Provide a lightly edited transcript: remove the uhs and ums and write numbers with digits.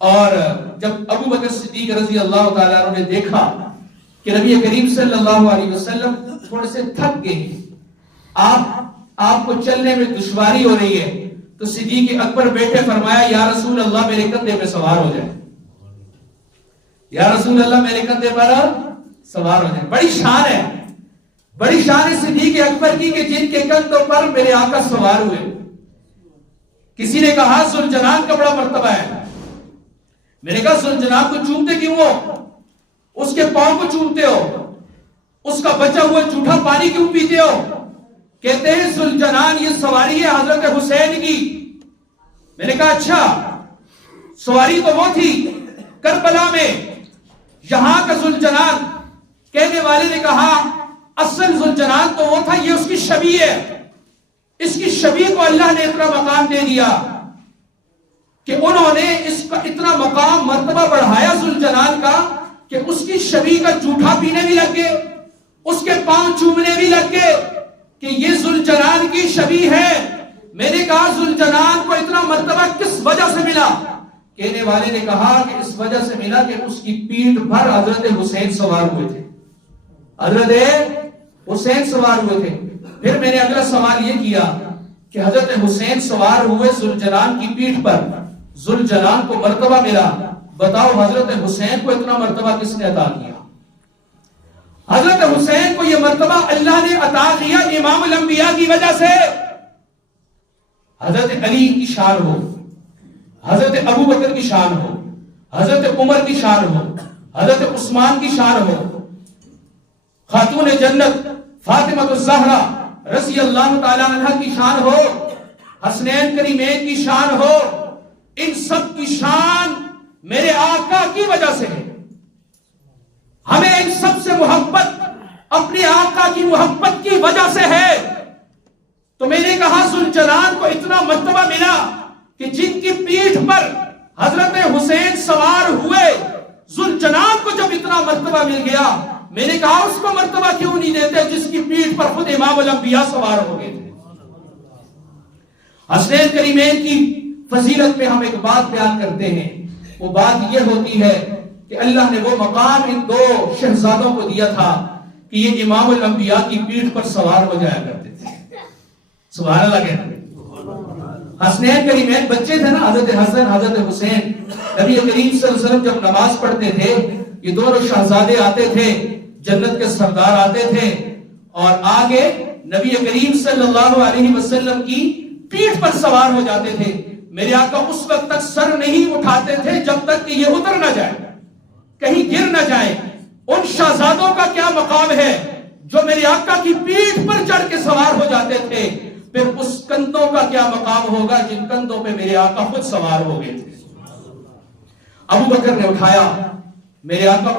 اور جب ابو بکر صدیق رضی اللہ تعالیٰ عنہ نے دیکھا کہ نبی کریم صلی اللہ علیہ وسلم تھوڑے سے تھک گئے، آپ کو چلنے میں دشواری ہو رہی ہے، تو صدیق اکبر بیٹھے فرمایا یا رسول اللہ میرے کندھے پہ سوار ہو جائے، یا رسول اللہ میرے کندھے پر سوار ہو جائے۔ بڑی شان ہے صدیق اکبر کی کہ جن کے کندھوں پر میرے آقا سوار ہوئے۔ کسی نے کہا ذوالجلال کا بڑا مرتبہ ہے، میں نے کہا ذوالجلال کو چومتے کیوں ہو، اس کے پاؤں کو چومتے ہو، اس کا بچا ہوا جھوٹا پانی کیوں پیتے ہو؟ کہتے ہیں ذوالجلال یہ سواری ہے حضرت حسین کی۔ میں نے کہا اچھا، سواری تو وہ تھی کربلا میں، یہاں کا ذوالجلال؟ کہنے والے نے کہا اصل ذوالجلال تو وہ تھا، یہ اس کی شبیہ ہے، اس کی شبیہ کو اللہ نے اتنا مقام دے دیا کہ انہوں نے اس کا اتنا مقام مرتبہ بڑھایا ذوالجلال کا کہ اس کی شبیہ کا جھوٹا پینے بھی لگ گئے، اس کے پاؤں چومنے بھی لگ گئے کہ یہ ذوالجلال کی شبیہ ہے۔ میں نے کہا ذوالجلال کو اتنا مرتبہ کس وجہ سے ملا؟ کہنے والے نے کہا کہ اس وجہ سے ملا کہ اس کی پیٹھ پر حضرت حسین سوار ہوئے تھے، حضرت حسین سوار ہوئے تھے۔ پھر میں نے اگلا سوال یہ کیا کہ حضرت حسین سوار ہوئے ذوالجلال کی پیٹھ پر، ذوالجلال کو مرتبہ ملا، بتاؤ حضرت حسین کو اتنا مرتبہ کس نے عطا کیا؟ حضرت حسین کو یہ مرتبہ اللہ نے عطا کیا امام الانبیاء کی وجہ سے۔ حضرت علی کی شان ہو، حضرت ابو بکر کی شان ہو، حضرت عمر کی شان ہو، حضرت عثمان کی شان ہو، خاتون جنت فاطمہ الزہرا رضی اللہ تعالی عنہ کی شان ہو، حسنین کریمین کی شان ہو، ان سب کی شان میرے آقا کی وجہ سے ہے۔ ہمیں ان سب سے محبت اپنے آقا کی محبت کی وجہ سے ہے۔ تو میں نے کہا ذوالجلال کو اتنا مرتبہ ملا کہ جن کی پیٹھ پر حضرت حسین سوار ہوئے، ذوالجلال کو جب اتنا مرتبہ مل گیا، میں نے کہا اس کو مرتبہ کیوں نہیں دیتے جس کی پیٹھ پر خود امام الانبیاء سوار ہو گئے تھے۔ حسنین کریمین کی فضیلت میں ہم ایک بات بیان کرتے ہیں، وہ بات یہ ہوتی ہے کہ اللہ نے وہ مقام ان دو شہزادوں کو دیا تھا کہ یہ امام الانبیاء کی پیٹھ پر سوار ہو جایا کرتے تھے۔ سبحان اللہ کہتے ہیں۔ حسنین کریمین بچے تھے نا، حضرت حسن حضرت حسین، نبی کریم صلی اللہ علیہ وسلم جب نماز پڑھتے تھے، یہ دونوں شہزادے آتے تھے، جنت کے سردار آتے تھے اور آگے نبی کریم صلی اللہ علیہ وسلم کی پیٹھ پر سوار ہو جاتے تھے۔ میرے آقا اس وقت تک سر نہیں اٹھاتے تھے جب تک کہ یہ اتر نہ جائے، کہیں گر نہ جائے۔ ان شہزادوں کا کیا مقام ہے جو میرے آقا کی پیٹھ پر چڑھ کے سوار ہو جاتے تھے، پھر اس کندھوں کا کیا مقام ہوگا جن کندھوں پہ میرے آقا خود سوار ہو گئے تھے۔ ابو بکر نے اٹھایا میرے آقا